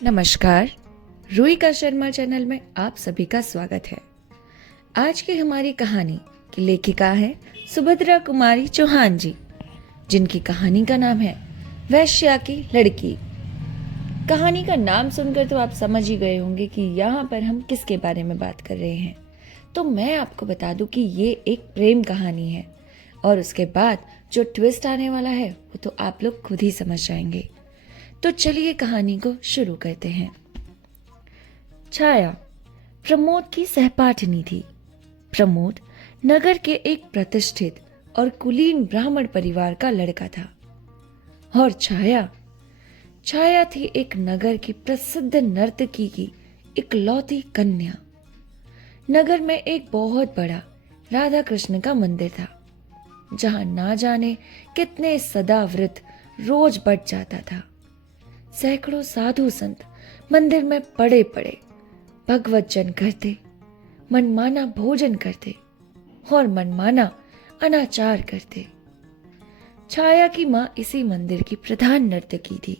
नमस्कार। रूही का शर्मा चैनल में आप सभी का स्वागत है। आज की हमारी कहानी की लेखिका है सुभद्रा कुमारी चौहान जी, जिनकी कहानी का नाम है वैश्या की लड़की। कहानी का नाम सुनकर तो आप समझ ही गए होंगे कि यहाँ पर हम किसके बारे में बात कर रहे हैं। तो मैं आपको बता दूं कि ये एक प्रेम कहानी है और उसके बाद जो ट्विस्ट आने वाला है वो तो आप लोग खुद ही समझ जाएंगे। तो चलिए कहानी को शुरू करते हैं। छाया प्रमोद की सहपाठिनी थी। प्रमोद नगर के एक प्रतिष्ठित और कुलीन ब्राह्मण परिवार का लड़का था और छाया थी एक नगर की प्रसिद्ध नर्तकी की इकलौती कन्या। नगर में एक बहुत बड़ा राधा कृष्ण का मंदिर था, जहां ना जाने कितने सदाव्रत रोज बढ़ जाता था। सैकड़ों साधु संत मंदिर में पड़े पड़े भगवत जन करते, मनमाना भोजन करते और मनमाना अनाचार करते। छाया की माँ इसी मंदिर की प्रधान नर्तकी थी।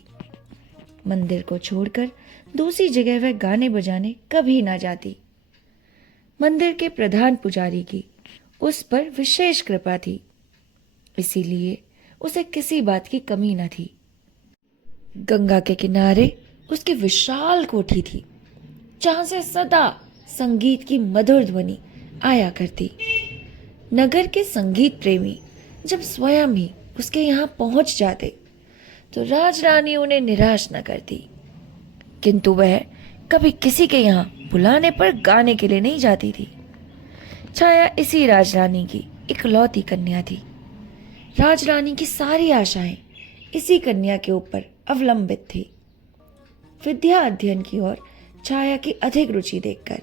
मंदिर को छोड़कर दूसरी जगह वह गाने बजाने कभी ना जाती। मंदिर के प्रधान पुजारी की उस पर विशेष कृपा थी, इसीलिए उसे किसी बात की कमी न थी। गंगा के किनारे उसकी विशाल कोठी थी, जहां से सदा संगीत की मधुर ध्वनि आया करती। नगर के संगीत प्रेमी जब स्वयं ही उसके यहाँ पहुंच जाते तो राजरानी उन्हें निराश न करती, किंतु वह कभी किसी के यहाँ बुलाने पर गाने के लिए नहीं जाती थी। छाया इसी राजरानी की इकलौती कन्या थी। राजरानी की सारी आशाएं इसी कन्या के ऊपर अवलंबित थी। विद्या अध्ययन की ओर छाया की अधिक रुचि देखकर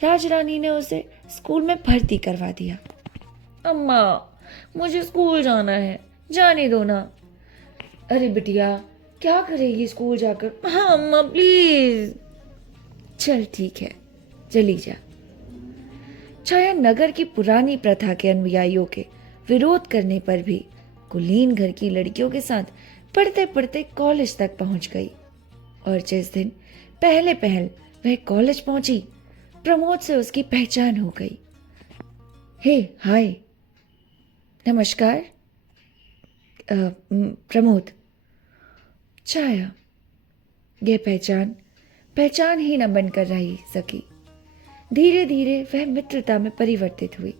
राजरानी ने उसे स्कूल में भर्ती करवा दिया। अम्मा, मुझे स्कूल जाना है, जाने दो ना। अरे बिटिया, क्या करेगी स्कूल जाकर? हाँ अम्मा प्लीज। चल ठीक है, चली जा। छाया नगर की पुरानी प्रथा के अनुयायियों के विरोध करने पर भी कुलीन घर की लड़कियों के साथ पढ़ते पढ़ते कॉलेज तक पहुंच गई। और जिस दिन पहले पहल वह कॉलेज पहुंची, प्रमोद से उसकी पहचान हो गई। हे हाय, नमस्कार। प्रमोद। छाया यह पहचान ही न बनकर रही सकी। धीरे धीरे वह मित्रता में परिवर्तित हुई।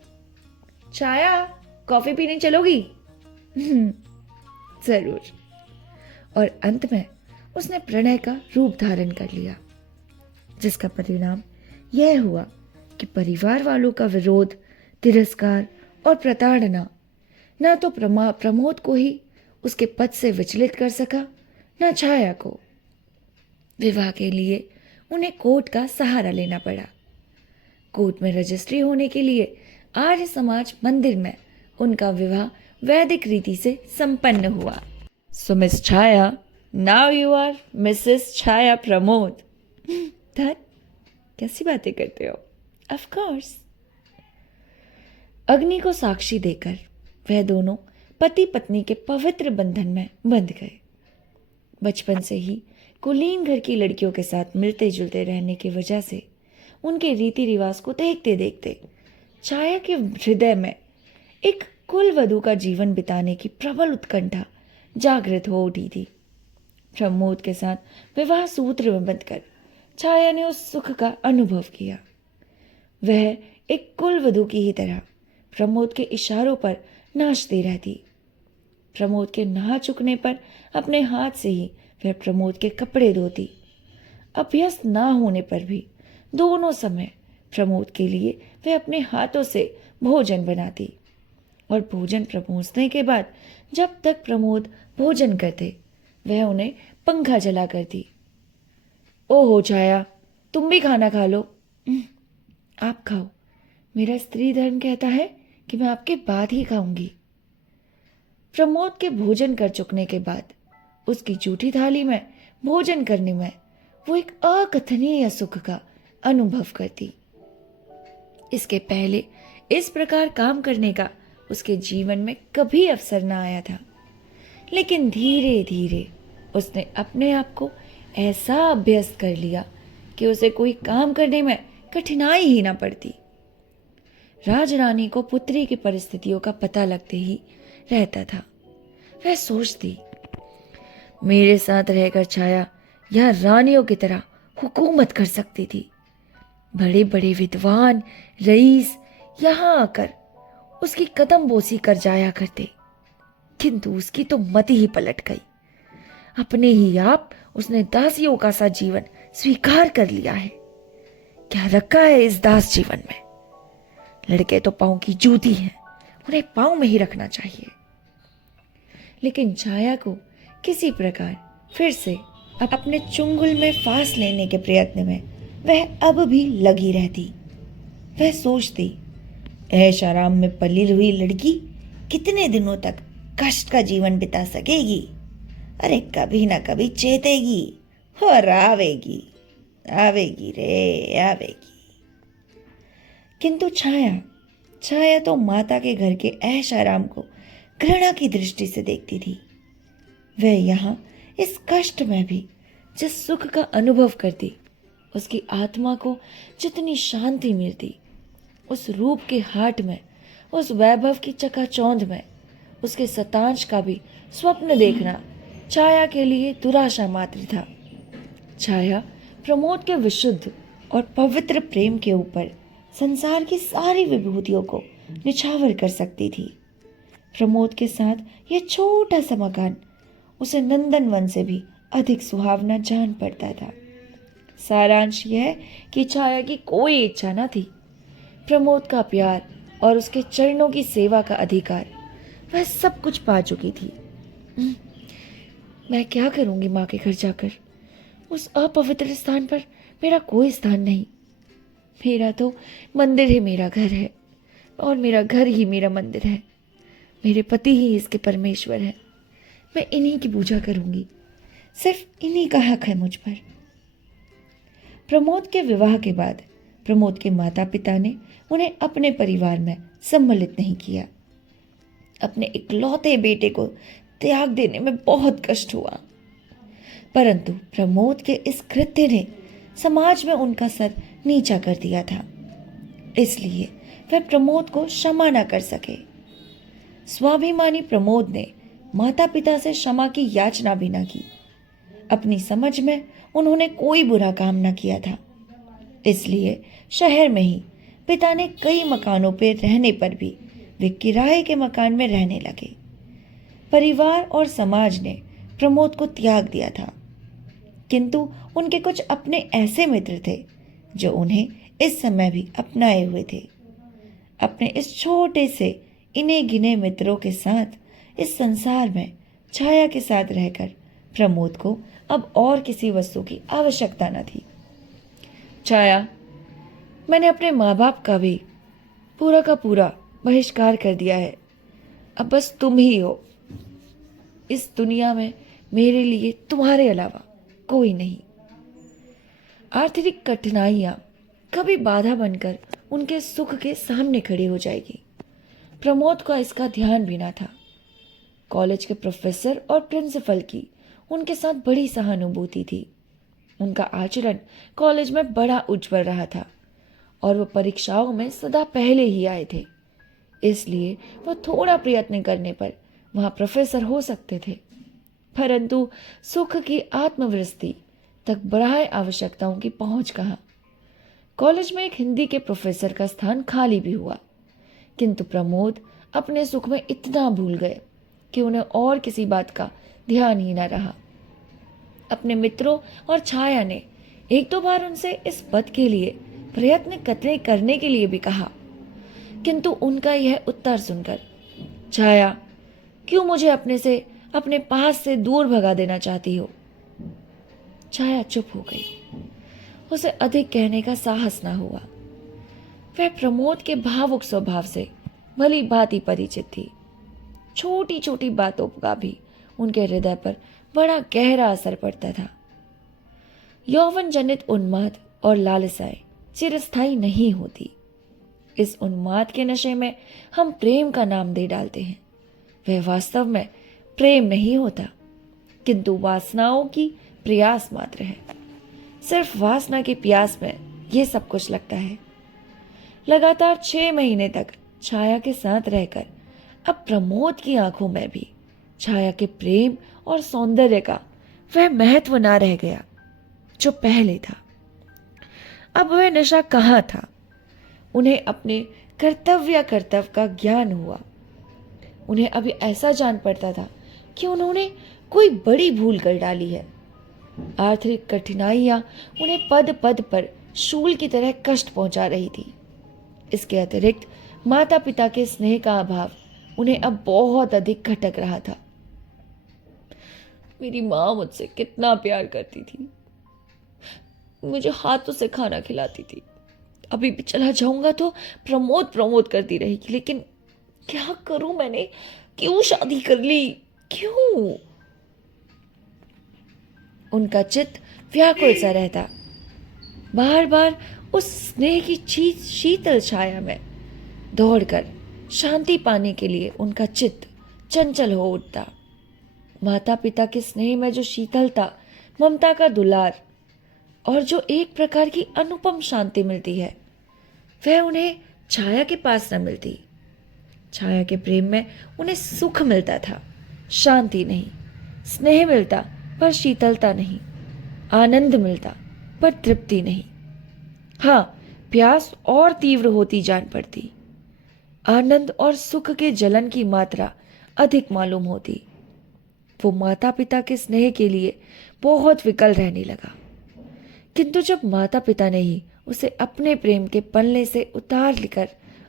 छाया, कॉफी पीने चलोगी? जरूर। और अंत में उसने प्रणय का रूप धारण कर लिया, जिसका परिणाम यह हुआ कि परिवार वालों का विरोध, तिरस्कार और प्रताड़ना न तो प्रमोद को ही उसके पद से विचलित कर सका, न छाया को। विवाह के लिए उन्हें कोर्ट का सहारा लेना पड़ा। कोर्ट में रजिस्ट्री होने के लिए आर्य समाज मंदिर में उनका विवाह वैदिक रीति से संपन्न हुआ। So Miss Chhaya, now you are Mrs Chhaya Pramod. धत, कैसी बातें करते हो? Of course. अग्नि को साक्षी देकर वह दोनों पति पत्नी के पवित्र बंधन में बंध गए। बचपन से ही कुलीन घर की लड़कियों के साथ मिलते जुलते रहने की वजह से उनके रीति रिवाज को देखते देखते छाया के हृदय में एक कुल वधू का जीवन बिताने की प्रबल उत्कंठा जागृत हो उठी थी। प्रमोद के साथ विवाह सूत्र में बंधकर छाया ने उस सुख का अनुभव किया। वह एक कुल वधू की ही तरह प्रमोद के इशारों पर नाचती रहती। प्रमोद के नहा चुकने पर अपने हाथ से ही वह प्रमोद के कपड़े धोती। अभ्यस्त ना होने पर भी दोनों समय प्रमोद के लिए वह अपने हाथों से भोजन बनाती और भोजन परोसने के बाद जब तक प्रमोद भोजन करते वह उन्हें पंखा जला करती। ओहो छाया, तुम भी खाना खा लो। आप खाओ, मेरा स्त्री धर्म कहता है कि मैं आपके बाद ही खाऊंगी। प्रमोद के भोजन कर चुकने के बाद उसकी जूठी थाली में भोजन करने में वो एक अकथनीय सुख का अनुभव करती। इसके पहले इस प्रकार काम करने का उसके जीवन में कभी अवसर न आया था, लेकिन धीरे धीरे उसने अपने आप को ऐसा अभ्यस्त कर लिया कि उसे कोई काम करने में कठिनाई ही ना पड़ती। राजरानी को पुत्री की परिस्थितियों का पता लगते ही रहता था। वह सोचती, मेरे साथ रहकर छाया यह रानियों की तरह हुकूमत कर सकती थी। बड़े बड़े विद्वान रईस यहाँ आकर उसकी कदम बोसी कर जाया करते, किंतु उसकी तो मति ही पलट गई। अपने ही आप उसने दासियों का सा जीवन स्वीकार कर लिया है। क्या रखा है इस दास जीवन में? लड़के तो पांव की जूती हैं, उन्हें पांव में ही रखना चाहिए। लेकिन छाया को किसी प्रकार फिर से अपने चुंगल में फांस लेने के प्रयत्न में वह अब भी लगी रहती। वह सोचती, ऐश आराम में पली हुई लड़की कितने दिनों तक कष्ट का जीवन बिता सकेगी? अरे कभी ना कभी चेतेगी और आवेगी, आवेगी रे आवेगी। किंतु छाया तो माता के घर के ऐश आराम को घृणा की दृष्टि से देखती थी। वह यहाँ इस कष्ट में भी जिस सुख का अनुभव करती, उसकी आत्मा को जितनी शांति मिलती, उस रूप के हाट में, उस वैभव की चकाचौंध में उसके सतांश का भी स्वप्न देखना छाया के लिए दुराशा मात्र था। छाया प्रमोद के विशुद्ध और पवित्र प्रेम के ऊपर संसार की सारी विभूतियों को निछावर कर सकती थी। प्रमोद के साथ यह छोटा सा मकान उसे नंदनवन से भी अधिक सुहावना जान पड़ता था। सारांश यह कि छाया की कोई इच्छा न थी। प्रमोद का प्यार और उसके चरणों की सेवा का अधिकार वह सब कुछ पा चुकी थी। मैं क्या करूंगी माँ के घर जाकर? उस अपवित्र स्थान पर मेरा कोई स्थान नहीं। मेरा तो मंदिर ही मेरा घर है और मेरा घर ही मेरा मंदिर है। मेरे पति ही इसके परमेश्वर है। मैं इन्हीं की पूजा करूंगी, सिर्फ इन्हीं का हक है मुझ पर। प्रमोद के विवाह के बाद प्रमोद के माता पिता ने उन्हें अपने परिवार में सम्मिलित नहीं किया। अपने इकलौते बेटे को त्याग देने में बहुत कष्ट हुआ, परंतु प्रमोद के इस कृत्य ने समाज में उनका सर नीचा कर दिया था। इसलिए वह प्रमोद को क्षमा न कर सके। स्वाभिमानी प्रमोद ने माता पिता से क्षमा की याचना भी न की। अपनी समझ में उन्होंने कोई बुरा काम न किया था। इसलिए शहर में ही पिता ने कई मकानों पर रहने पर भी वे किराए के मकान में रहने लगे। परिवार और समाज ने प्रमोद को त्याग दिया था, किंतु उनके कुछ अपने ऐसे मित्र थे जो उन्हें इस समय भी अपनाए हुए थे। अपने इस छोटे से इने गिने मित्रों के साथ इस संसार में छाया के साथ रहकर प्रमोद को अब और किसी वस्तु की आवश्यकता न थी। छाया, मैंने अपने माँ बाप का भी पूरा का पूरा बहिष्कार कर दिया है। अब बस तुम ही हो इस दुनिया में, मेरे लिए तुम्हारे अलावा कोई नहीं। आर्थिक कठिनाइयां कभी बाधा बनकर उनके सुख के सामने खड़ी हो जाएगी। प्रमोद का इसका ध्यान भी ना था। कॉलेज के प्रोफेसर और प्रिंसिपल की उनके साथ बड़ी सहानुभूति थी। उनका आचरण कॉलेज में बड़ा उज्जवल रहा था और वो परीक्षाओं में सदा पहले ही आए थे। इसलिए वो थोड़ा प्रयत्न करने पर वहां प्रोफेसर हो सकते थे, परंतु सुख की आत्मवृत्ति तक बढ़ाए आवश्यकताओं की पहुंच कहाँ। कॉलेज में एक हिंदी के प्रोफेसर का स्थान खाली भी हुआ, किंतु प्रमोद अपने सुख में इतना भूल गए कि उन्हें और किसी बात का ध्यान ही न रहा। अपने मित्रों और छाया ने एक दो बार उनसे इस पद के लिए प्रयत्न करने के लिए भी कहा, किंतु उनका यह उत्तर सुनकर, छाया, क्यों मुझे अपने पास से दूर भगा देना चाहती हो? छाया चुप हो गई। उसे अधिक कहने का साहस न हुआ। वह प्रमोद के भावुक स्वभाव से भली भांति परिचित थी। छोटी छोटी बातों का भी उनके हृदय पर बड़ा गहरा असर पड़ता था। यौवन जनित उन्माद और लालसाएं चिरस्थायी नहीं होती। इस उन्माद के नशे में हम प्रेम का नाम दे डालते हैं। वह वास्तव में प्रेम नहीं होता, किंतु वासनाओं की प्रयास मात्र है। सिर्फ वासना की प्यास में ये सब कुछ लगता है। लगातार 6 महीने तक छाया के साथ रहकर अब प्रमोद की आंखों में भी छाया के प्रेम और सौंदर्य का वह महत्व ना रह गया जो पहले था। अब वह नशा कहाँ था? उन्हें अपने कर्तव्य का ज्ञान हुआ। उन्हें अभी ऐसा जान पड़ता था कि उन्होंने कोई बड़ी भूल कर डाली है। आर्थिक कठिनाइयां उन्हें पद पद पर शूल की तरह कष्ट पहुंचा रही थी। इसके अतिरिक्त माता पिता के स्नेह का अभाव उन्हें अब बहुत अधिक खटक रहा था। मेरी माँ मुझसे कितना प्यार करती थी, मुझे हाथों से खाना खिलाती थी। अभी भी चला जाऊंगा तो प्रमोद प्रमोद करती रहेगी, लेकिन क्या करूं मैंने? क्यों शादी कर ली? क्यों? उनका चित्त व्याकुल सा रहता। बार बार उस स्नेह की शीतल छाया में दौड़कर शांति पाने के लिए उनका चित्त चंचल हो उठता। माता पिता के स्नेह में जो शीतलता, ममता का दुलार और जो एक प्रकार की अनुपम शांति मिलती है, वह उन्हें छाया के पास न मिलती। छाया के प्रेम में उन्हें सुख मिलता था, शांति नहीं। स्नेह मिलता पर शीतलता नहीं, आनंद मिलता पर तृप्ति नहीं। हाँ, प्यास और तीव्र होती जान पड़ती। आनंद और सुख के जलन की मात्रा अधिक मालूम होती। वो माता पिता के स्नेह के लिए बहुत विकल रहने लगा। किंतु जब माता पिता ने ही उसे अपने प्रेम के पल्ले से उतार लेकर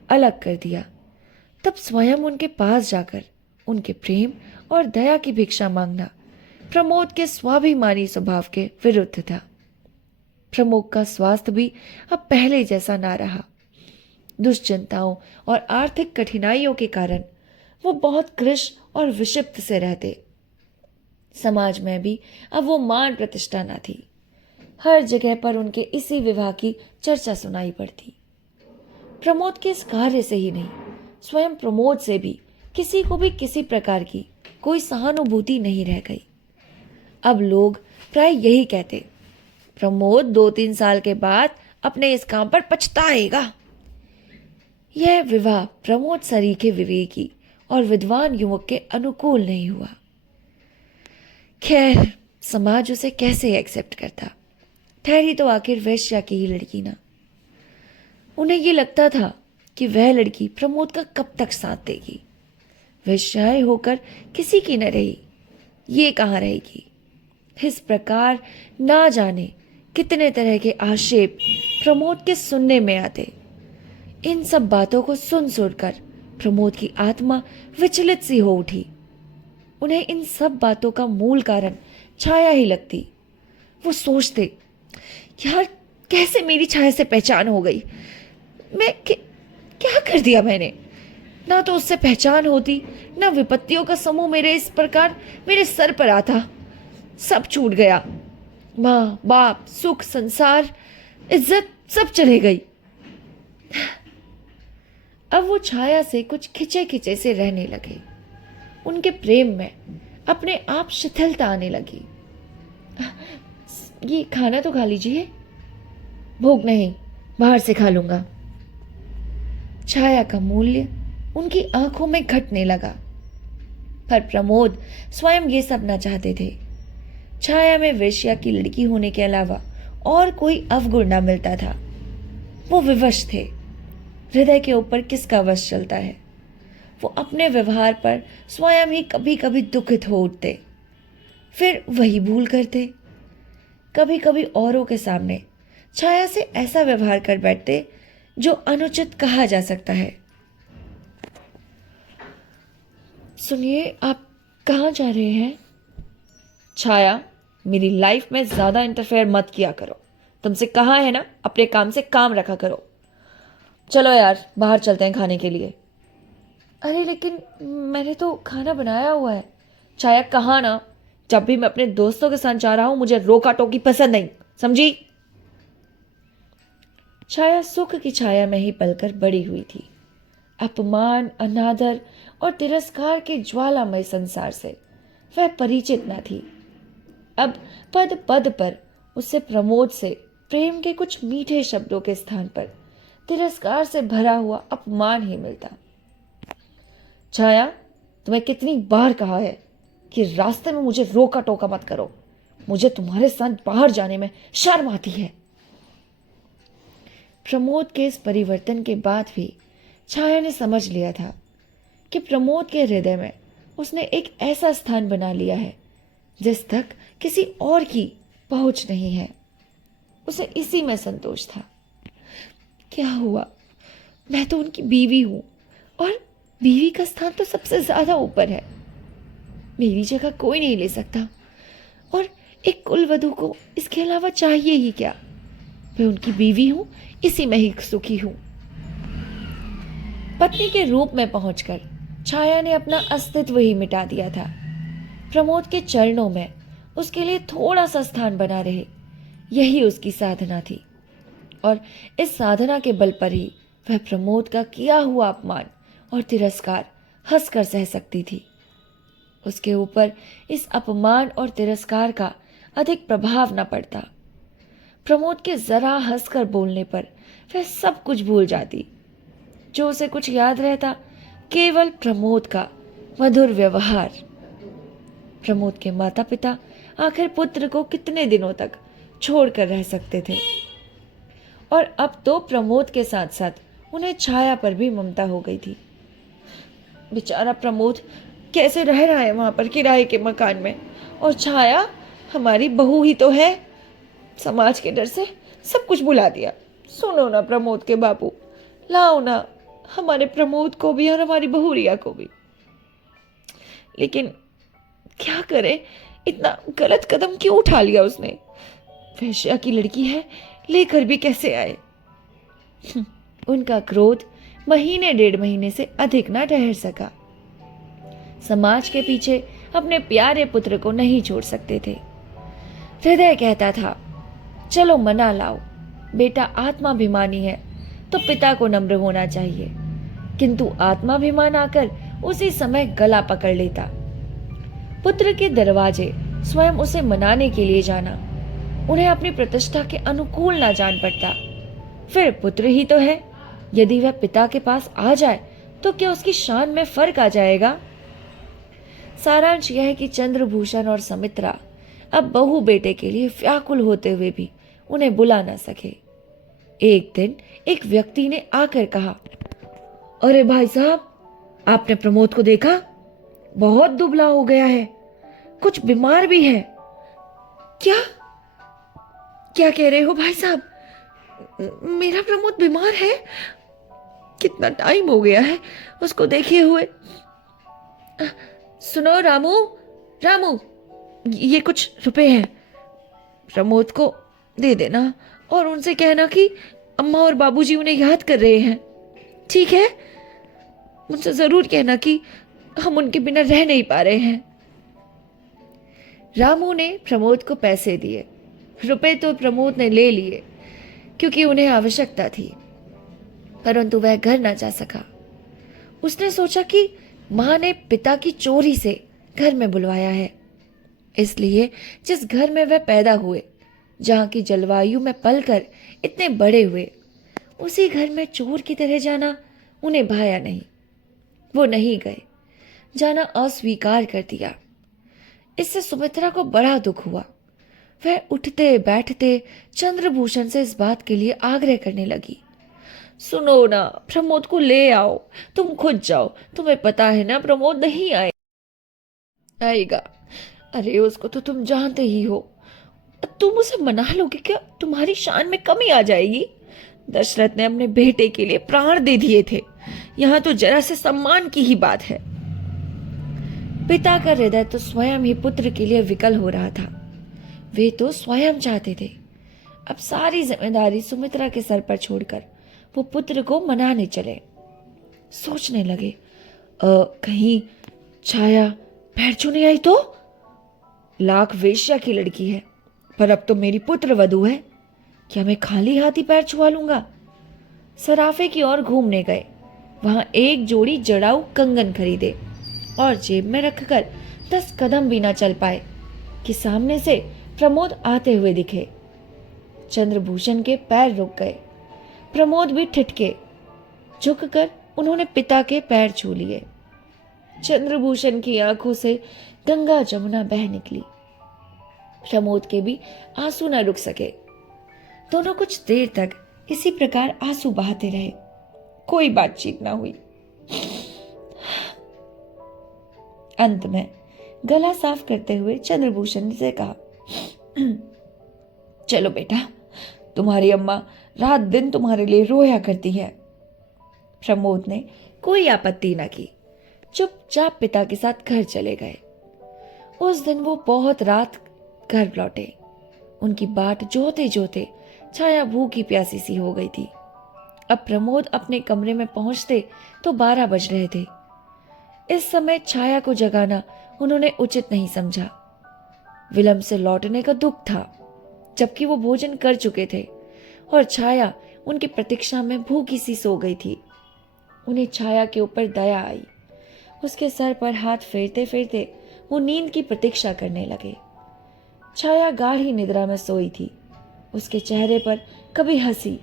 अलग कर दिया, तब स्वयं उनके पास जाकर उनके प्रेम और दया की भिक्षा मांगना प्रमोद के स्वाभिमानी स्वभाव के विरुद्ध था। प्रमोद का स्वास्थ्य भी अब पहले जैसा ना रहा। दुश्चिंताओं और आर्थिक कठिनाइयों के कारण वो बहुत कृश और विक्षिप्त से रहते। समाज में भी अब वो मान प्रतिष्ठा न थी। हर जगह पर उनके इसी विवाह की चर्चा सुनाई पड़ती। प्रमोद के इस कार्य से ही नहीं, स्वयं प्रमोद से भी किसी को भी किसी प्रकार की कोई सहानुभूति नहीं रह गई। अब लोग प्राय यही कहते, प्रमोद 2-3 साल के बाद अपने इस काम पर पछताएगा। यह विवाह प्रमोद सरीखे विवेकी और विद्वान युवक के अनुकूल नहीं हुआ। खैर, समाज उसे कैसे एक्सेप्ट करता? ठहरी तो आखिर वेश्या की ही लड़की ना। उन्हें ये लगता था कि वह लड़की प्रमोद का कब तक साथ देगी। वेश्याएं होकर किसी की न रही, ये कहाँ रहेगी। इस प्रकार ना जाने कितने तरह के आक्षेप प्रमोद के सुनने में आते। इन सब बातों को सुन सुनकर प्रमोद की आत्मा विचलित सी हो उठी। उन्हें इन सब बातों का मूल कारण छाया ही लगती। वो सोचते, यार कैसे मेरी छाया से पहचान हो गई? मैं क्या कर दिया मैंने? ना तो उससे पहचान होती, ना विपत्तियों का समूह मेरे इस प्रकार मेरे सर पर आता। सब छूट गया। माँ बाप, सुख, संसार, इज्जत सब चले गई। अब वो छाया से कुछ खिंचे खिंचे से रहने लगे। उनके प्रेम में अपने आप शिथिलता आने लगी। ये खाना तो खा लीजिए। भूख नहीं, बाहर से खा लूंगा। छाया का मूल्य उनकी आंखों में घटने लगा। पर प्रमोद स्वयं ये सब न चाहते थे। छाया में वेश्या की लड़की होने के अलावा और कोई अवगुण न मिलता था। वो विवश थे। हृदय के ऊपर किसका वश चलता है? वो अपने व्यवहार पर स्वयं ही कभी कभी दुखित हो उठते, फिर वही भूल करते। कभी कभी औरों के सामने छाया से ऐसा व्यवहार कर बैठते जो अनुचित कहा जा सकता है। सुनिए, आप कहाँ जा रहे हैं? छाया, मेरी लाइफ में ज्यादा इंटरफेयर मत किया करो। तुमसे कहा है ना, अपने काम से काम रखा करो। चलो यार, बाहर चलते हैं खाने के लिए। अरे लेकिन मैंने तो खाना बनाया हुआ है। छाया, कहा ना, जब भी मैं अपने दोस्तों के साथ जा रहा हूं मुझे रोका टोकी पसंद नहीं, समझी? छाया सुख की छाया में ही पलकर बड़ी हुई थी। अपमान, अनादर और तिरस्कार के ज्वालामय संसार से वह परिचित न थी। अब पद पद पर उससे प्रमोद से प्रेम के कुछ मीठे शब्दों के स्थान पर तिरस्कार से भरा हुआ अपमान ही मिलता। छाया, तुम्हें कितनी बार कहा है कि रास्ते में मुझे रोका टोका मत करो। मुझे तुम्हारे साथ बाहर जाने में शर्म आती है। प्रमोद के इस परिवर्तन के बाद भी छाया ने समझ लिया था कि प्रमोद के हृदय में उसने एक ऐसा स्थान बना लिया है जिस तक किसी और की पहुंच नहीं है। उसे इसी में संतोष था। क्या हुआ, मैं तो उनकी बीवी हूं और बीवी का स्थान तो सबसे ज्यादा ऊपर है। मेरी जगह कोई नहीं ले सकता और एक कुलवधू को इसके अलावा चाहिए ही क्या। मैं उनकी बीवी हूं, इसी में ही सुखी हूं। पत्नी के रूप में पहुंचकर छाया ने अपना अस्तित्व ही मिटा दिया था। प्रमोद के चरणों में उसके लिए थोड़ा सा स्थान बना रहे, यही उसकी साधना थी। और इस साधना के बल पर ही वह प्रमोद का किया हुआ अपमान और तिरस्कार हंसकर सह सकती थी। उसके ऊपर इस अपमान और तिरस्कार का अधिक प्रभाव न पड़ता। प्रमोद के जरा हंसकर बोलने पर वह सब कुछ भूल जाती। जो उसे कुछ याद रहता केवल प्रमोद का मधुर व्यवहार। प्रमोद के माता पिता आखिर पुत्र को कितने दिनों तक छोड़कर रह सकते थे, और अब तो प्रमोद के साथ साथ उन्हें छाया पर भी ममता हो गई थी। बेचारा प्रमोद कैसे रह रहा है वहां पर किराए के मकान में, और छाया हमारी बहू ही तो है। समाज के डर से सब कुछ भुला दिया। सुनो ना प्रमोद के बापू, लाओ ना हमारे प्रमोद को भी और हमारी बहू रिया को भी। लेकिन क्या करे, इतना गलत कदम क्यों उठा लिया उसने। वेश्या की लड़की है, लेकर भी कैसे आए। उनका क्रोध महीने डेढ़ महीने से अधिक ना ठहर सका। समाज के पीछे अपने प्यारे पुत्र को नहीं छोड़ सकते थे। हृदय कहता था, चलो मना लाओ, बेटा आत्माभिमानी है तो पिता को नम्र होना चाहिए, किंतु आत्माभिमान आकर उसी समय गला पकड़ लेता। पुत्र के दरवाजे स्वयं उसे मनाने के लिए जाना उन्हें अपनी प्रतिष्ठा के अनुकूल ना जान पड़ता। फिर पुत्र ही तो है, यदि वह पिता के पास आ जाए तो क्या उसकी शान में फर्क आ जाएगा। सारांश यह है कि चंद्रभूषण और समित्रा अब बहू बेटे के लिए व्याकुल होते हुए भी उन्हें बुला न सके। एक दिन एक व्यक्ति ने आकर कहा, अरे भाई साहब, आपने प्रमोद को देखा? बहुत दुबला हो गया है, कुछ बीमार भी है। क्या क्या कह रहे हो भाई साहब? मेरा प्रमोद बीमार है? कितना टाइम हो गया है उसको देखे हुए। सुनो रामू, रामू, ये कुछ रुपए हैं, प्रमोद को दे देना और उनसे कहना कि अम्मा और बाबूजी उन्हें याद कर रहे हैं। ठीक है? उनसे जरूर कहना कि हम उनके बिना रह नहीं पा रहे हैं। रामू ने प्रमोद को पैसे दिए। रुपए तो प्रमोद ने ले लिए क्योंकि उन्हें आवश्यकता थी, परंतु वह घर ना जा सका। उसने सोचा कि मां ने पिता की चोरी से घर में बुलवाया है, इसलिए जिस घर में वह पैदा हुए, जहां की जलवायु में पलकर इतने बड़े हुए, उसी घर में चोर की तरह जाना उन्हें भाया नहीं। वो नहीं गए, जाना अस्वीकार कर दिया। इससे सुमित्रा को बड़ा दुख हुआ। वह उठते बैठते चंद्रभूषण से इस बात के लिए आग्रह करने लगी, सुनो ना, प्रमोद को ले आओ, तुम खुद जाओ, तुम्हें पता है ना प्रमोद नहीं आएगा। अरे उसको तो तुम जानते ही हो, तुम उसे मना लोगे क्या? तुम्हारी शान में कमी आ जाएगी। दशरथ ने अपने बेटे के लिए प्राण दे दिए थे, यहाँ तो जरा से सम्मान की ही बात है। पिता का हृदय तो स्वयं ही पुत्र के लिए विकल हो रहा था। वे तो स्वयं चाहते थे अब सारी जिम्मेदारी सुमित्रा के सर पर छोड़कर वो पुत्र को मनाने चले। सोचने लगे, कहीं छाया पैर छूने आई तो? लाख वेश्या की लड़की है, पर अब तो मेरी पुत्र वधू है, क्या मैं खाली हाथी पैर छुआ लूंगा? सराफे की ओर घूमने गए। वहां एक जोड़ी जड़ाऊ कंगन खरीदे और जेब में रखकर 10 कदम भी ना चल पाए कि सामने से प्रमोद आते हुए दिखे। चंद्रभूषण के पैर रुक गए। प्रमोद भी ठिठके। झुककर उन्होंने पिता के पैर छू लिए। चंद्रभूषण की आंखों से गंगा जमुना बह निकली। प्रमोद के भी आंसू न रुक सके। दोनों कुछ देर तक इसी प्रकार आंसू बहाते रहे। कोई बातचीत ना हुई। अंत में गला साफ करते हुए चंद्रभूषण से कहा, चलो बेटा, तुम्हारी अम्मा रात दिन तुम्हारे लिए रोया करती है। प्रमोद ने कोई आपत्ति न की। चुपचाप पिता के साथ घर चले गए। उस दिन वो बहुत रात घर लौटे। उनकी बाट जोते जोते छाया भूखी प्यासी सी हो गई थी। अब प्रमोद अपने कमरे में पहुंचते तो 12 बज रहे थे। इस समय छाया को जगाना उन्होंने उचित नहीं समझा। विलंब से लौटने का दुख था, जबकि वो भोजन कर चुके थे और छाया उनकी प्रतीक्षा में भूखी सी सो गई थी। उन्हें छाया के ऊपर दया आई। उसके सर पर हाथ फेरते फेरते वो नींद की प्रतीक्षा करने लगे। छाया गाढ़ी निद्रा में सोई थी। उसके चेहरे पर कभी हंसी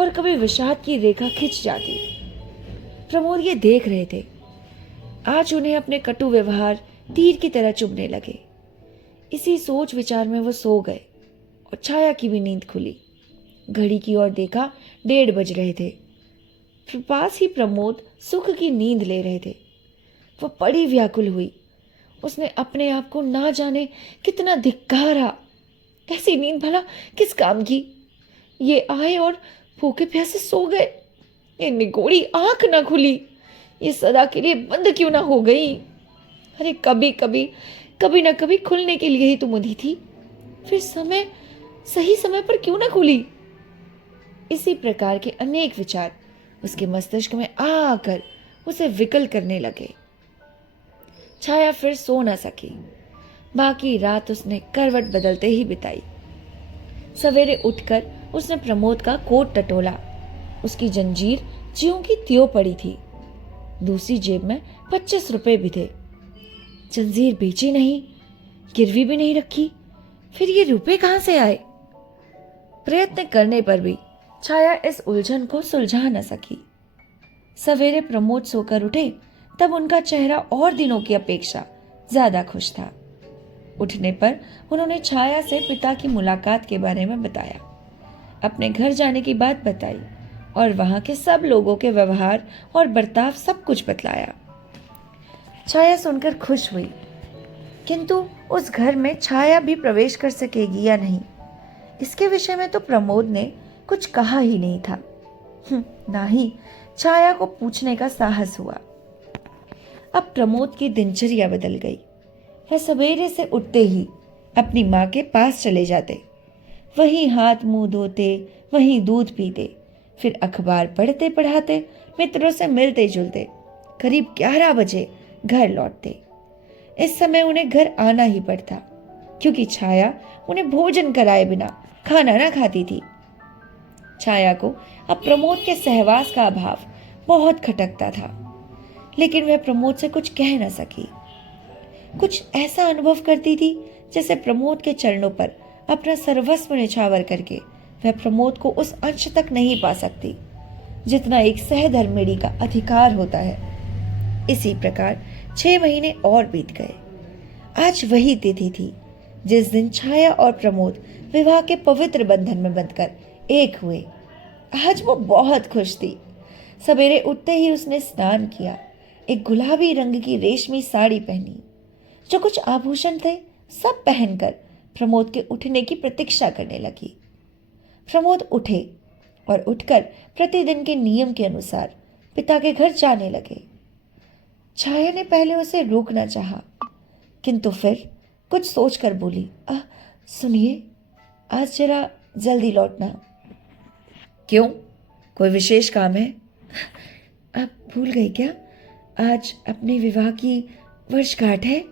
और कभी विषाद की रेखा खिंच जाती। प्रमोद ये देख रहे थे। आज उन्हें अपने कटु व्यवहार तीर की तरह चुभने लगे। इसी सोच विचार में वो सो गए और छाया की भी नींद खुली। घड़ी की ओर देखा, 1:30 बज रहे थे। पास ही प्रमोद सुख की नींद ले रहे थे। वो बड़ी व्याकुल हुई। उसने अपने आप को ना जाने कितना धिक्कारा। ऐसी नींद भला किस काम की? ये आए और भूखे प्यासे सो गए। ये निगोड़ी आंख ना खुली। ये सदा के लिए बंद क्यों ना हो गई? अरे कभी ना कभी खुलने के लिए ही तो मुदी थी। फिर सही समय पर क्यों ना खुली? इसी प्रकार के अनेक विचार उसके मस्तिष्क में आकर उसे विकल करने लगे। छाया फिर सो न सकी। बाकी रात उसने करवट बदलते ही बिताई। सवेरे उठकर उसने प्रमोद का कोट टटोला। उसकी जंजीर ज्यों की त्यों पड़ी थी। दूसरी जेब में 25 रुपए भी थे। जंजीर बेची नहीं, गिरवी भी नहीं रखी, फिर ये रुपए कहां से आए? प्रयत्न करने पर भी छाया इस उलझन को सुलझा न सकी। सवेरे प्रमोद सोकर उठे तब उनका चेहरा और दिनों की अपेक्षा ज्यादा खुश था। उठने पर उन्होंने छाया से पिता की मुलाकात के बारे में बताया, अपने घर जाने की बात बताई और वहां के सब लोगों के व्यवहार और बर्ताव सब कुछ बतलाया। छाया सुनकर खुश हुई, किंतु उस घर में छाया भी प्रवेश कर सकेगी या नहीं, इसके विषय में तो प्रमोद ने कुछ कहा ही नहीं था। ना ही छाया को पूछने का साहस हुआ। अब प्रमोद की दिनचर्या बदल गई। वह सवेरे से उठते ही अपनी माँ के पास चले जाते, वहीं हाथ मुंह धोते, वहीं दूध पीते, फिर अखबार पढ़ते पढ़ाते, मित्रों से मिलते जुलते, करीब 11 बजे घर लौटते। इस समय उन्हें घर आना ही पड़ता, क्योंकि छाया उन्हें भोजन कराए बिना खाना ना खाती थी। छाया को अब प्रमोद के सहवास का अभाव बहुत खटकता था, लेकिन वह प्रमोद से कुछ कह न सकी। कुछ ऐसा अनुभव करती थी जैसे प्रमोद के चरणों पर अपना सर्वस्व निछावर करके वह प्रमोद को उस अंश तक नहीं पा सकती जितना एक सहधर्मिणी का अधिकार होता है। इसी प्रकार 6 महीने और बीत गए। आज वही तिथि थी जिस दिन छाया और प्रमोद विवाह के पवित्र बंधन में बंधकर एक हुए। आज वो बहुत खुश थी। सवेरे उठते ही उसने स्नान किया, एक गुलाबी रंग की रेशमी साड़ी पहनी, जो कुछ आभूषण थे सब पहनकर प्रमोद के उठने की प्रतीक्षा करने लगी। प्रमोद उठे और उठकर प्रतिदिन के नियम के अनुसार पिता के घर जाने लगे। छाया ने पहले उसे रोकना चाहा, किंतु फिर कुछ सोचकर बोली, सुनिए, आज जरा जल्दी लौटना। क्यों, कोई विशेष काम है? आप भूल गई क्या, आज अपने विवाह की वर्षगांठ है?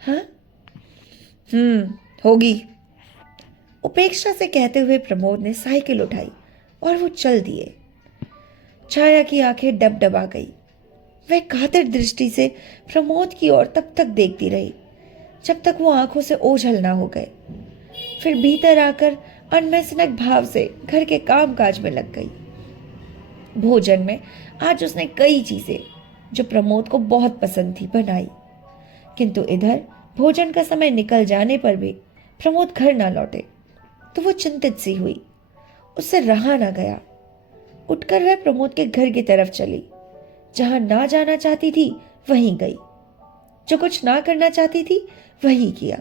हाँ? होगी। उपेक्षा से कहते हुए प्रमोद ने साइकिल उठाई और वो चल दिए। छाया की आंखें डबडबा गई। वह कातर दृष्टि से प्रमोद की ओर तब तक देखती रही जब तक वो आंखों से ओझल ना हो गए। फिर भीतर आकर अनमैसनक भाव से घर के काम काज में लग गई। भोजन में आज उसने कई चीजें जो प्रमोद को बहुत पसंद थी बनाई, किंतु इधर भोजन का समय निकल जाने पर भी प्रमोद घर ना लौटे तो वो चिंतित सी हुई। उससे रहा ना गया। उठकर वह प्रमोद के घर की तरफ चली। जहां ना जाना चाहती थी वहीं गई, जो कुछ ना करना चाहती थी वही किया।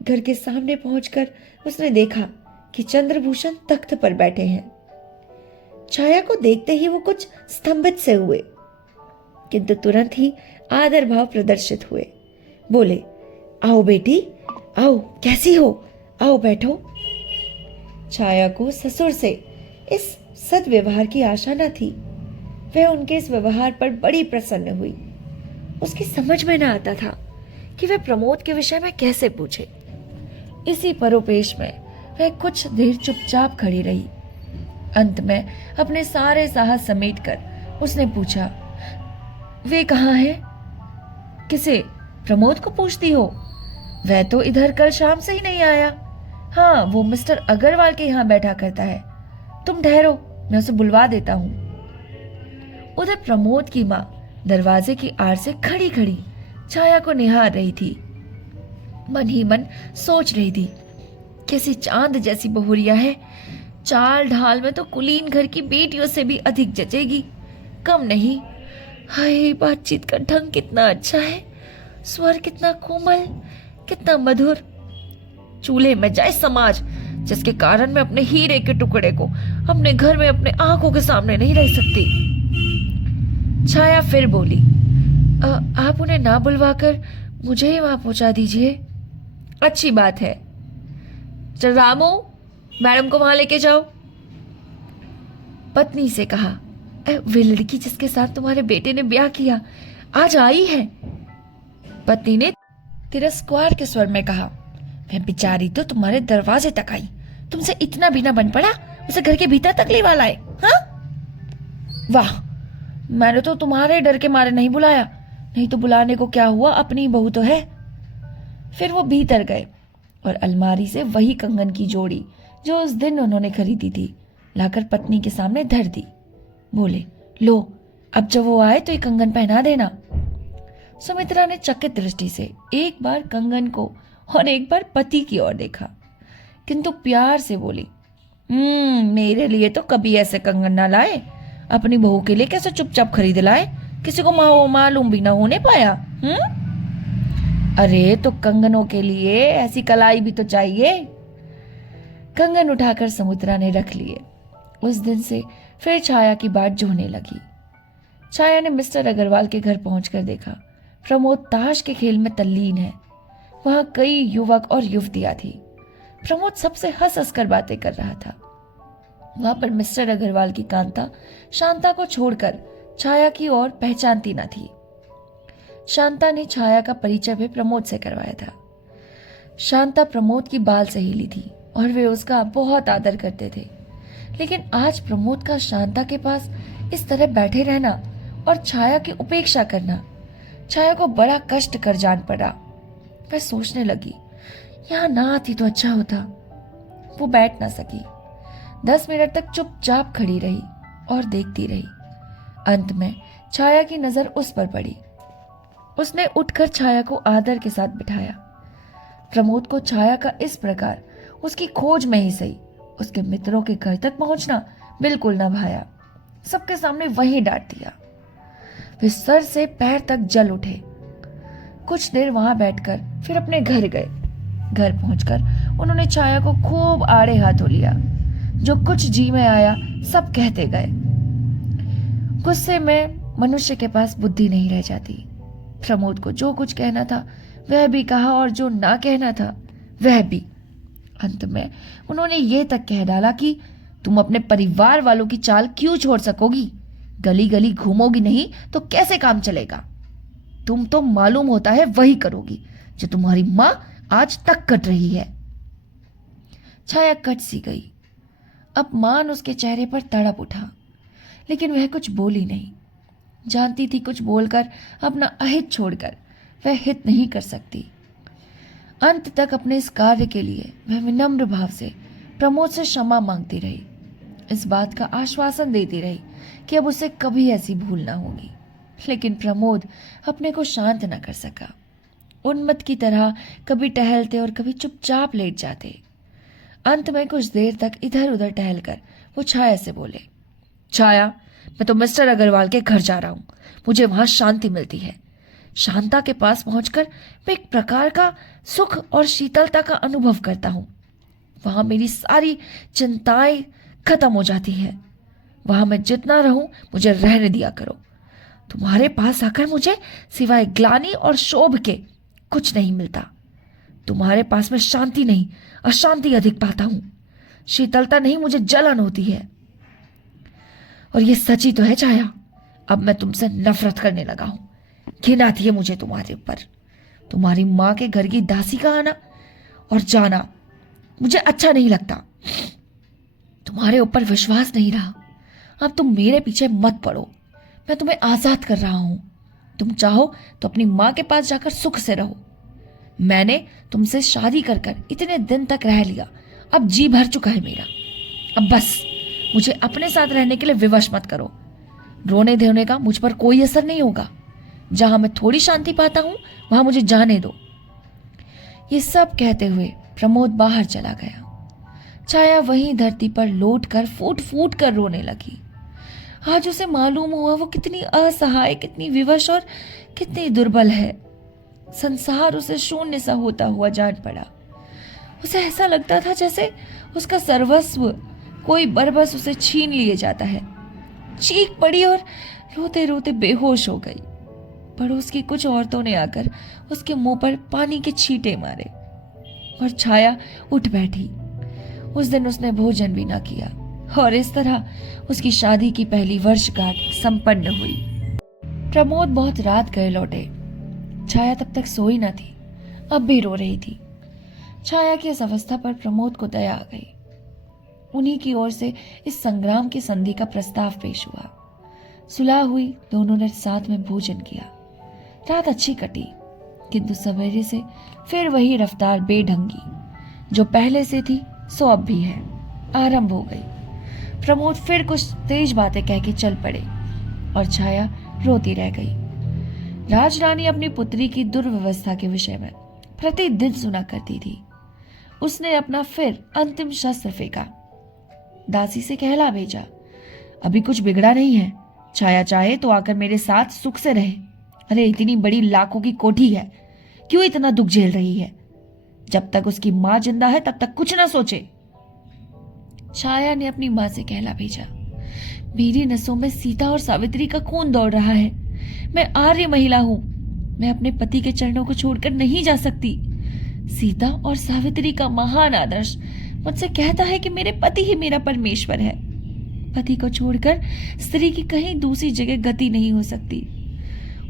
घर के सामने पहुंचकर उसने देखा कि चंद्रभूषण तख्त पर बैठे हैं। छाया को देखते ही वो कुछ स्तंभित से हुए, किंतु तुरंत ही आदर भाव प्रदर्शित हुए। बोले, आओ बेटी, आओ, कैसी हो, आओ बैठो। छाया को ससुर से इस सद्व्यवहार की आशा न थी। वह उनके इस व्यवहार पर बड़ी प्रसन्न हुई। उसकी समझ में न आता था कि वह प्रमोद के विषय में कैसे पूछे। इसी परोपेश में वह कुछ देर चुपचाप खड़ी रही। अंत में अपने सारे साहस समेटकर उसने पूछा, वे कहाँ हैं? किसे? प्रमोद को पूछती हो? वह तो इधर कल शाम से ही नहीं आया। हाँ, वो मिस्टर अग्रवाल के यहाँ बैठा करता है। तुम ठहरो, मैं उसे बुलवा देता हूँ। उधर प्रमोद की माँ दरवाजे की आड़ से खड़ी खड़ी छाया को निहार रही थी। मन ही मन सोच रही थी, कैसी चांद जैसी बहुरिया है। चाल ढाल में तो कुलीन घर की बेटियों से भी अधिक जचेगी, कम नहीं। हाय, बातचीत का ढंग कितना अच्छा है, स्वर कितना कोमल, कितना मधुर। चूल्हे में जाए समाज, जिसके कारण मैं अपने हीरे के टुकड़े को अपने घर में अपने आंखों के सामने नहीं रह सकती। छाया फिर बोली, आप उन्हें ना बुलवाकर मुझे ही वहां पहुंचा दीजिए। अच्छी बात है। चल रामू, मैडम को वहां लेके जाओ। पत्नी से कहा, वे लड़की जिसके साथ तुम्हारे बेटे ने ब्याह किया आज आई है। पत्नी ने तिरस्कार के स्वर में कहा, वह बेचारी तो तुम्हारे दरवाजे तक आई, तुमसे इतना भी ना बन पड़ा उसे घर के भीतर तक ले वाला है। हाँ? वाह, मैंने तो तुम्हारे डर के मारे नहीं बुलाया, नहीं तो बुलाने को क्या हुआ, अपनी बहू तो है। फिर वो भीतर गए और अलमारी से वही कंगन की जोड़ी जो उस दिन उन्होंने खरीदी थी लाकर पत्नी के सामने धर दी। बोले, लो, अब जब वो आए तो ये कंगन पहना देना। सुमित्रा ने चकित दृष्टि से एक बार कंगन को और एक बार पति की ओर देखा, किंतु प्यार से बोली, मेरे लिए तो कभी ऐसे कंगन ना लाए, अपनी बहू के लिए कैसे चुपचाप खरीद लाए, किसी को मालूम भी ना होने पाया। अरे तो कंगनों के लिए ऐसी कलाई भी तो चाहिए। कंगन उठाकर सुमित्रा ने रख लिए। उस दिन से फिर छाया की बात जोने लगी। छाया ने मिस्टर अग्रवाल के घर पहुंचकर देखा प्रमोद ताश के खेल में तल्लीन है। वहां कई युवक और युवतियां थी। प्रमोद सबसे हंस हंस कर बातें कर रहा था। वहां पर मिस्टर अग्रवाल की कांता शांता को छोड़कर छाया की ओर पहचानती न थी। शांता ने छाया का परिचय भी प्रमोद से करवाया था। शांता प्रमोद की बाल सहेली थी और वे उसका बहुत आदर करते थे, लेकिन आज प्रमोद का शांता के पास इस तरह बैठे रहना और छाया की उपेक्षा करना छाया को बड़ा कष्ट कर जान पड़ा। वह सोचने लगी, यहाँ ना आती तो अच्छा होता। वो बैठ ना सकी। 10 मिनट तक चुपचाप खड़ी रही और देखती रही। अंत में छाया की नजर उस पर पड़ी। उसने उठकर छाया को आदर के साथ बिठाया। प्रमोद को छाया का इस प्रकार उसकी खोज में ही सही उसके मित्रों के घर तक पहुंचना बिल्कुल न भाया। सबके सामने वही डांट दिया। वे सर से पैर तक जल उठे। कुछ देर वहां बैठकर फिर अपने घर गए। घर पहुंचकर उन्होंने छाया को खूब आड़े हाथों लिया। जो कुछ जी में आया सब कहते गए। गुस्से में मनुष्य के पास बुद्धि नहीं रह जाती। प्रमोद को जो कुछ कहना था वह भी कहा और जो ना कहना था वह भी। अंत में उन्होंने ये तक कह डाला कि तुम अपने परिवार वालों की चाल क्यों छोड़ सकोगी? गली गली घूमोगी नहीं तो कैसे काम चलेगा? तुम तो मालूम होता है वही करोगी जो तुम्हारी मां आज तक कट रही है। छाया कट सी गई। अपमान उसके चेहरे पर तड़प उठा, लेकिन वह कुछ बोली नहीं। जानती थी कुछ बोलकर अपना अहित छोड़कर वह हित नहीं कर सकती। अंत तक अपने इस कार्य के लिए वह विनम्र भाव से प्रमोद से क्षमा मांगती रही, इस बात का आश्वासन देती रही कि अब उसे कभी ऐसी भूल ना होगी। लेकिन प्रमोद अपने को शांत न कर सका। उन्मत्त की तरह कभी टहलते और कभी चुपचाप लेट जाते। अंत में कुछ देर तक इधर उधर टहलकर वो छाया से बोले, छाया, मैं तो मिस्टर अग्रवाल के घर जा रहा हूं। मुझे वहां शांति मिलती है। शांता के पास पहुंचकर मैं एक प्रकार का सुख और शीतलता का अनुभव करता हूं। वहां मेरी सारी चिंताएं खत्म हो जाती है। वहां मैं जितना रहूं मुझे रहने दिया करो। तुम्हारे पास आकर मुझे सिवाय ग्लानि और शोभ के कुछ नहीं मिलता। तुम्हारे पास मैं शांति नहीं अशांति अधिक पाता हूं। शीतलता नहीं, मुझे जलन होती है। और ये सच ही तो है छाया, अब मैं तुमसे नफरत करने लगा हूं। घिन आती है मुझे तुम्हारे ऊपर। तुम्हारी माँ के घर की दासी का आना और जाना मुझे अच्छा नहीं लगता। तुम्हारे ऊपर विश्वास नहीं रहा। अब तुम मेरे पीछे मत पड़ो। मैं तुम्हें आजाद कर रहा हूं। तुम चाहो तो अपनी माँ के पास जाकर सुख से रहो। मैंने तुमसे शादी कर कर इतने दिन तक रह लिया। अब जी भर चुका है मेरा। अब बस मुझे अपने साथ रहने के लिए विवश मत करो। रोने धोने का मुझ पर कोई असर नहीं होगा। जहां मैं थोड़ी शांति पाता हूं वहां मुझे जाने दो। ये सब कहते हुए प्रमोद बाहर चला गया। छाया वहीं धरती पर लौट कर फूट फूट कर रोने लगी। आज उसे मालूम हुआ वो कितनी असहाय, कितनी विवश और कितनी दुर्बल है। संसार उसे शून्य सा होता हुआ जान पड़ा। उसे ऐसा लगता था जैसे उसका सर्वस्व कोई बरबस उसे छीन लिए जाता है। चीख पड़ी और रोते रोते बेहोश हो गई। पड़ोस की कुछ औरतों ने आकर उसके मुंह पर पानी के छींटे मारे और छाया उठ बैठी। उस दिन उसने भोजन भी ना किया और इस तरह उसकी शादी की पहली वर्षगांठ संपन्न हुई। प्रमोद बहुत रात गए लौटे। छाया तब तक सोई न थी, अब भी रो रही थी। छाया की इस अवस्था पर प्रमोद को दया आ गई। उन्हीं की ओर से इस संग्राम की संधि का प्रस्ताव पेश हुआ। सुलह हुई, दोनों ने साथ में भोजन किया। रात अच्छी कटी, किंतु सवेरे से फिर वही रफ्तार बेढंगी जो पहले से थी सो अब भी है आरंभ हो गई। प्रमोद फिर कुछ तेज बातें कह के चल पड़े और छाया रोती रह गई। राजरानी अपनी पुत्री की दुर्व्यवस्था के विषय में प्रतिदिन सुना करती थी। उसने अपना फिर अंतिम शस्त्र फेंका। दासी से कहला भेजा, अभी कुछ बिगड़ा नहीं है। छाया चाहे तो आकर मेरे साथ सुख से रहे। अरे इतनी बड़ी लाखों की कोठी है, क्यों इतना दुख झेल रही है? जब तक उसकी मां जिंदा है तब तक कुछ ना सोचे। छाया ने अपनी मां से कहला भेजा, मेरी नसों में सीता और सावित्री का खून दौड़ रहा है। मैं आर्य महिला हूं। मैं अपने पति के चरणों को छोड़कर नहीं जा सकती। सीता और सावित्री का महान आदर्श मुझसे कहता है कि मेरे पति ही मेरा परमेश्वर है। पति को छोड़कर स्त्री की कहीं दूसरी जगह गति नहीं हो सकती।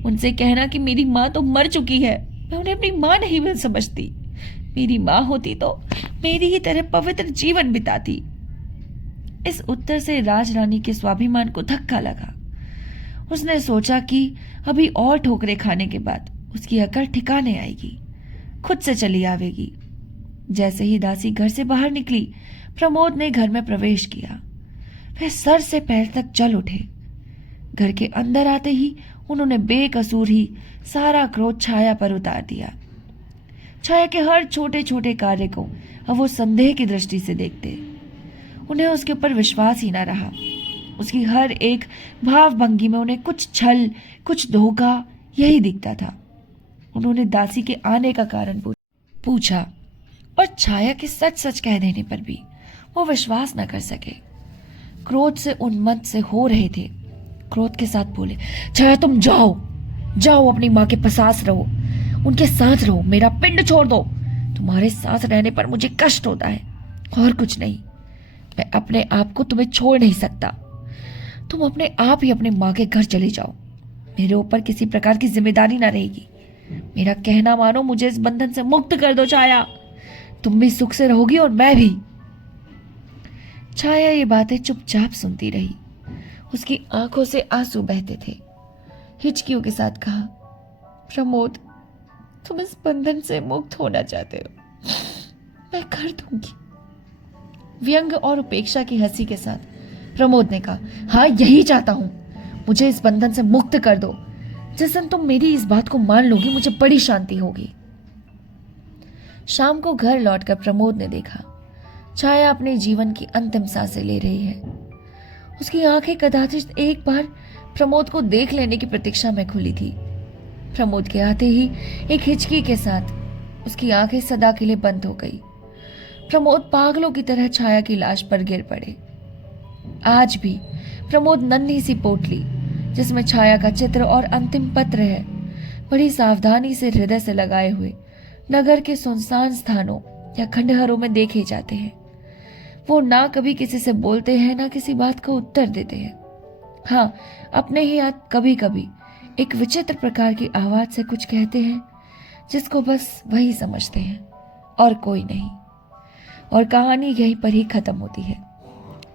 उनसे कहना कि मेरी माँ तो मर चुकी है, मैं उन्हें अपनी माँ नहीं मिल समझती। मेरी माँ होती तो मेरी ही तरह पवित्र जीवन बिताती। इस उत्तर से राजरानी के स्वाभिमान को धक्का लगा। उसने सोचा कि अभी और ठोकरें खाने के बाद उसकी अकल ठिकाने आएगी, खुद से चली आवेगी। जैसे ही दासी घर से बाहर निकली, प्रमोद ने घर में प्रवेश किया। वे सर से पैर तक जल उठे। घर के अंदर आते ही उन्होंने बेकसूर ही सारा क्रोध छाया पर उतार दिया। छाया के हर छोटे छोटे कार्य को अब वो संदेह की दृष्टि से देखते। उन्हें उसके ऊपर विश्वास ही ना रहा। उसकी हर एक भाव भंगी में उन्हें कुछ छल, कुछ धोखा यही दिखता था। उन्होंने दासी के आने का कारण पूछा और छाया के सच सच कह देने पर भी वो विश्वास न कर सके। क्रोध से उन्मत्त से हो रहे थे। क्रोध के साथ बोले, छाया तुम जाओ, जाओ अपनी माँ के पास रहो, उनके साथ रहो, मेरा पिंड छोड़ दो। तुम्हारे साथ रहने पर मुझे कष्ट होता है और कुछ नहीं। मैं अपने आप को तुम्हें छोड़ नहीं सकता। तुम अपने आप ही अपने माँ के घर चले जाओ। मेरे ऊपर किसी प्रकार की जिम्मेदारी ना रहेगी। मेरा कहना मानो, मुझे इस बंधन से मुक्त कर दो छाया। तुम भी सुख से रहोगी और मैं भी। छाया ये बातें चुपचाप सुनती रही। उसकी आंखों से आंसू बहते थे। हिचकियों के साथ कहा, प्रमोद तुम इस बंधन से मुक्त होना चाहते हो, मैं कर दूंगी। व्यंग और उपेक्षा की हंसी के साथ प्रमोद ने कहा, हाँ यही चाहता हूं, मुझे इस बंधन से मुक्त कर दो। जिस दिन तुम मेरी इस बात को मान लोगी मुझे बड़ी शांति होगी। शाम को घर लौटकर प्रमोद ने देखा छाया अपने जीवन की अंतिम सांसें ले रही है। उसकी आंखें कदाचित एक बार प्रमोद को देख लेने की प्रतीक्षा में खुली थी। प्रमोद के आते ही एक हिचकी के साथ उसकी आंखें सदा के लिए बंद हो गई। प्रमोद पागलों की तरह छाया की लाश पर गिर पड़े। आज भी प्रमोद नन्ही सी पोटली जिसमें छाया का चित्र और अंतिम पत्र है, बड़ी सावधानी से हृदय से लगाए हुए नगर के सुनसान स्थानों या खंडहरों में देखे जाते हैं। वो ना कभी किसी से बोलते हैं ना किसी बात का उत्तर देते हैं। हाँ, अपने ही याद कभी कभी एक विचित्र प्रकार की आवाज से कुछ कहते हैं जिसको बस वही समझते हैं और कोई नहीं। और कहानी यहीं पर ही खत्म होती है।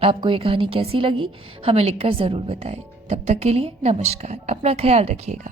आपको ये कहानी कैसी लगी हमें लिखकर जरूर बताएं। तब तक के लिए नमस्कार, अपना ख्याल रखिएगा।